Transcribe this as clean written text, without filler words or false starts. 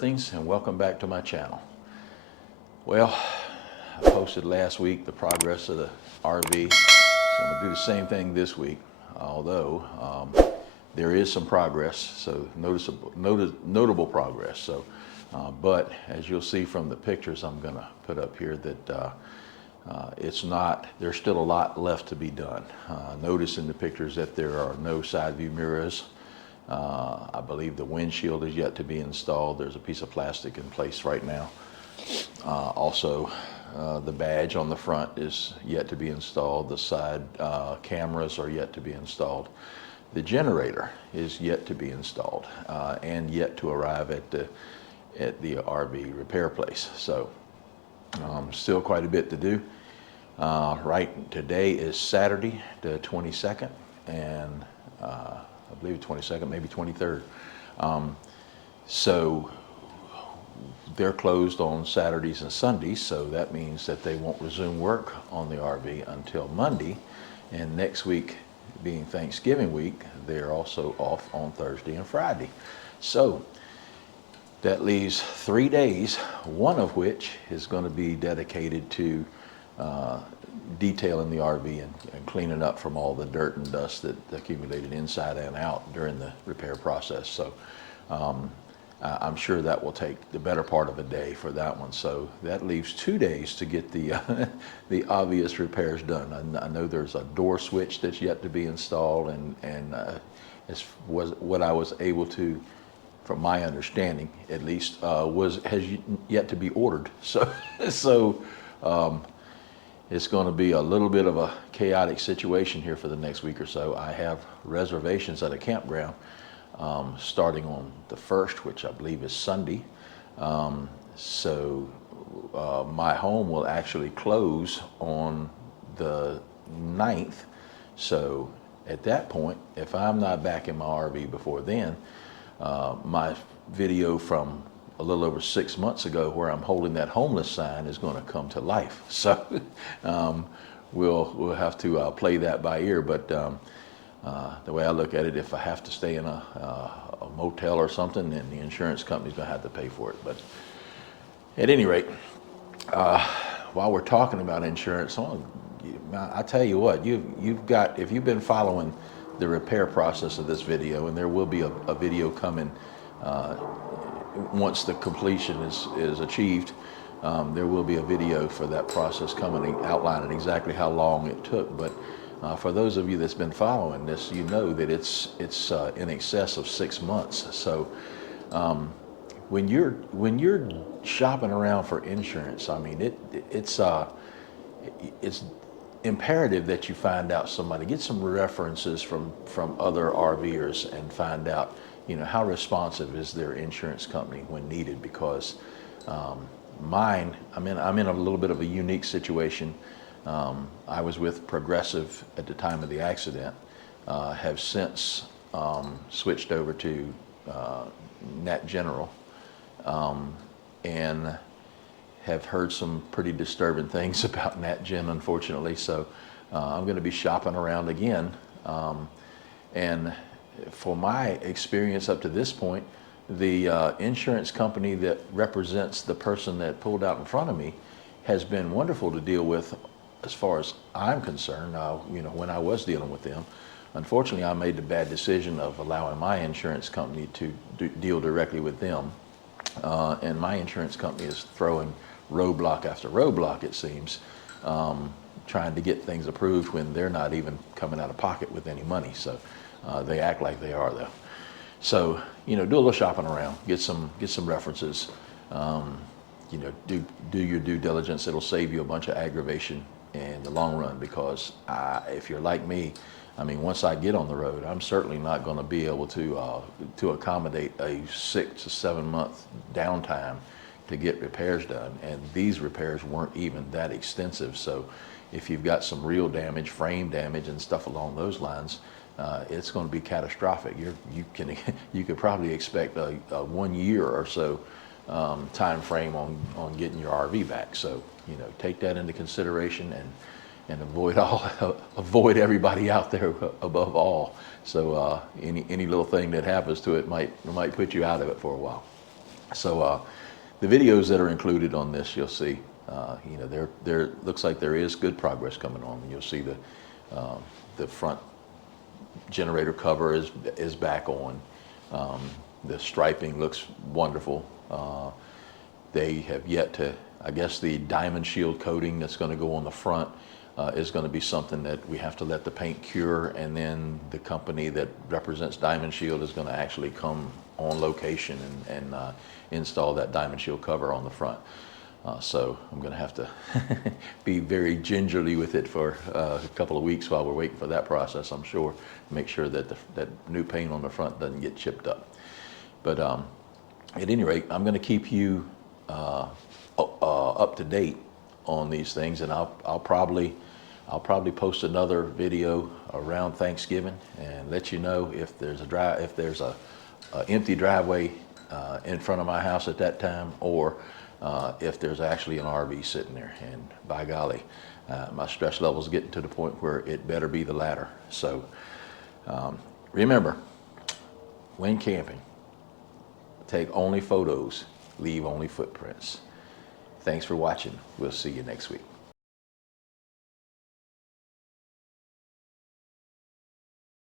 Earthings, and welcome back to my channel. Well, I posted last week the progress of the RV, so I'm going to do the same thing this week, although there is some progress, so notable progress. So, but as you'll see from the pictures I'm going to put up here, that there's still a lot left to be done. Notice in the pictures that there are no side view mirrors. I believe the windshield is yet to be installed. There's a piece of plastic in place right now. Also, the badge on the front is yet to be installed. The side cameras are yet to be installed. The generator is yet to be installed and yet to arrive at the RV repair place. So still quite a bit to do. Right, today is Saturday the 22nd, and I believe 22nd, maybe 23rd. So they're closed on Saturdays and Sundays, so that means that they won't resume work on the RV until Monday. And next week, being Thanksgiving week, they're also off on Thursday and Friday. So that leaves 3 days, one of which is going to be dedicated to detailing the RV and cleaning up from all the dirt and dust that accumulated inside and out during the repair process. So I'm sure that will take the better part of a day for that one. So that leaves 2 days to get the the obvious repairs done. I know there's a door switch that's yet to be installed, and as was what I was able to, from my understanding at least, has yet to be ordered. So it's going to be a little bit of a chaotic situation here for the next week or so. I have reservations at a campground starting on the 1st, which I believe is Sunday. So my home will actually close on the 9th. So at that point, if I'm not back in my RV before then, my video from a little over 6 months ago, where I'm holding that homeless sign, is going to come to life. So we'll have to play that by ear. But the way I look at it, if I have to stay in a motel or something, then the insurance company's going to have to pay for it. But at any rate, while we're talking about insurance, I tell you what, you've got, if you've been following the repair process of this video, and there will be a video coming once the completion is achieved, there will be a video for that process coming, outlining exactly how long it took. But for those of you that's been following this, you know that it's in excess of 6 months. So when you're shopping around for insurance, I mean it's imperative that you find out somebody, get some references from other RVers, and find out, how responsive is their insurance company when needed. Because mine, I'm in a little bit of a unique situation. I was with Progressive at the time of the accident, have since switched over to Nat General, and have heard some pretty disturbing things about Nat Gen, unfortunately. So I'm going to be shopping around again. And for my experience up to this point, the insurance company that represents the person that pulled out in front of me has been wonderful to deal with, as far as I'm concerned. When I was dealing with them, unfortunately, I made the bad decision of allowing my insurance company to deal directly with them. And my insurance company is throwing roadblock after roadblock, it seems, trying to get things approved when they're not even coming out of pocket with any money. So they act like they are, though. So do a little shopping around, get some references. Do your due diligence. It'll save you a bunch of aggravation in the long run. Because if you're like me, I mean, once I get on the road, I'm certainly not going to be able to accommodate a 6 to 7 month downtime to get repairs done. And these repairs weren't even that extensive. So if you've got some real damage, frame damage and stuff along those lines, it's going to be catastrophic. You could probably expect a 1 year or so time frame on getting your RV back. So take that into consideration, and avoid everybody out there above all. So any little thing that happens to it might put you out of it for a while. So the videos that are included on this, you'll see, you know, there looks like there is good progress coming on. You'll see the front generator cover is back on. The striping looks wonderful. They have yet to, I guess the Diamond Shield coating that's going to go on the front is going to be something that we have to let the paint cure, and then the company that represents Diamond Shield is going to actually come on location and install that Diamond Shield cover on the front. So I'm going to have to be very gingerly with it for a couple of weeks while we're waiting for that process, I'm sure, make sure that that new paint on the front doesn't get chipped up. But at any rate, I'm going to keep you up to date on these things, and I'll probably post another video around Thanksgiving and let you know if there's a empty driveway in front of my house at that time, or if there's actually an RV sitting there. And by golly, my stress level is getting to the point where it better be the latter. So remember, when camping, take only photos, leave only footprints. Thanks for watching. We'll see you next week.